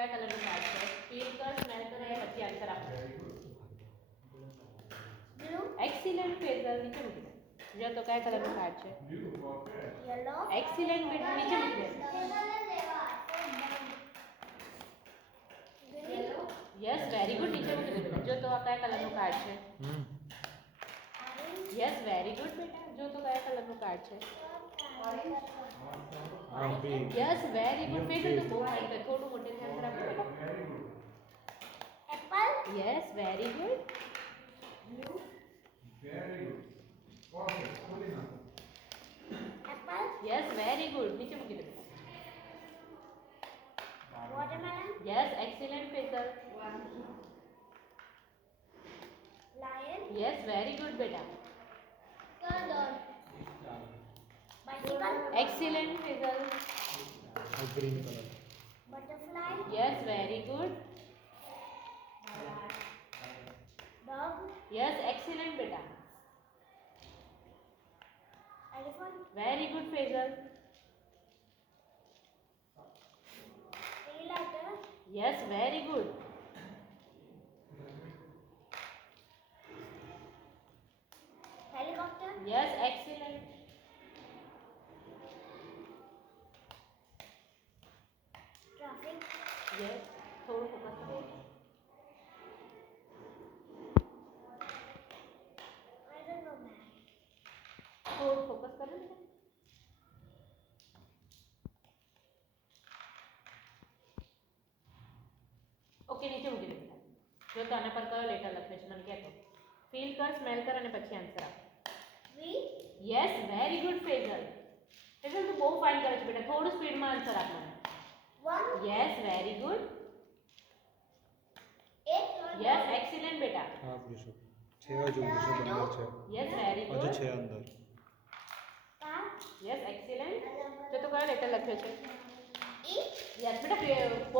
કયા કલરનું કાર્ડ છે? ફીલ કર, સ્મેલ કર અને પછી આન્સર આપો. બ્લુ. એક્સિલન્ટ ફેઝલ નીચે મૂકી દે. જો તો કયા કલરનું કાર્ડ છે? યલો. એક્સિલન્ટ બેટા નીચે મૂકી દે. યસ વેરી ગુડ નીચે મૂકી દે બેટા. જો તો આ કયા કલરનું કાર્ડ છે? યસ વેરી ગુડ બેટા. જો તો કયા કલરનું કાર્ડ છે? યસ વેરી ગુડ ફેઝલ તો બહુ ફાઇન કર. થોડું મોટેથી આન્સર આપો બેટા. Apple. Yes very good. Very good. Apple. Yes very good નીચે મૂકી દે બેટા. watermelon. Yes, excellent Faisal. Lion. Yes, very good beta. Turtle. Bicycle. Excellent Faisal. Green color. Butterfly. Yes, very good. Dog. Yes, excellent beta. Elephant. Very good Faisal. Yes, very good. Helicopter. Yes, excellent. Traffic. Yes, थोड़ा focus करो. I don't know man. थोड़ा focus करो. ઓકે નીચે મૂકી દે બેટા. જો તો આના પર કયો લેટર લખે છે મને કહેતો. ફીલ કર, સ્મેલ કર અને પછી આન્સર આપ. વી. Yes very good Faizal. Faizal તું બહુ ફાઇન કરે છે બેટા. થોડું સ્પીડમાં આન્સર આપ મને. વન. Yes very good. એક. યસ એક્સીલેન્ટ બેટા. હા પૂછો. છે હજુ પૂછો બંને છે. Yes very good. હજુ છે અંદર. યસ એક્સીલેન્ટ. જો તો કયો લેટર લખ્યો છે? ઈ. યસ બેટા બહુ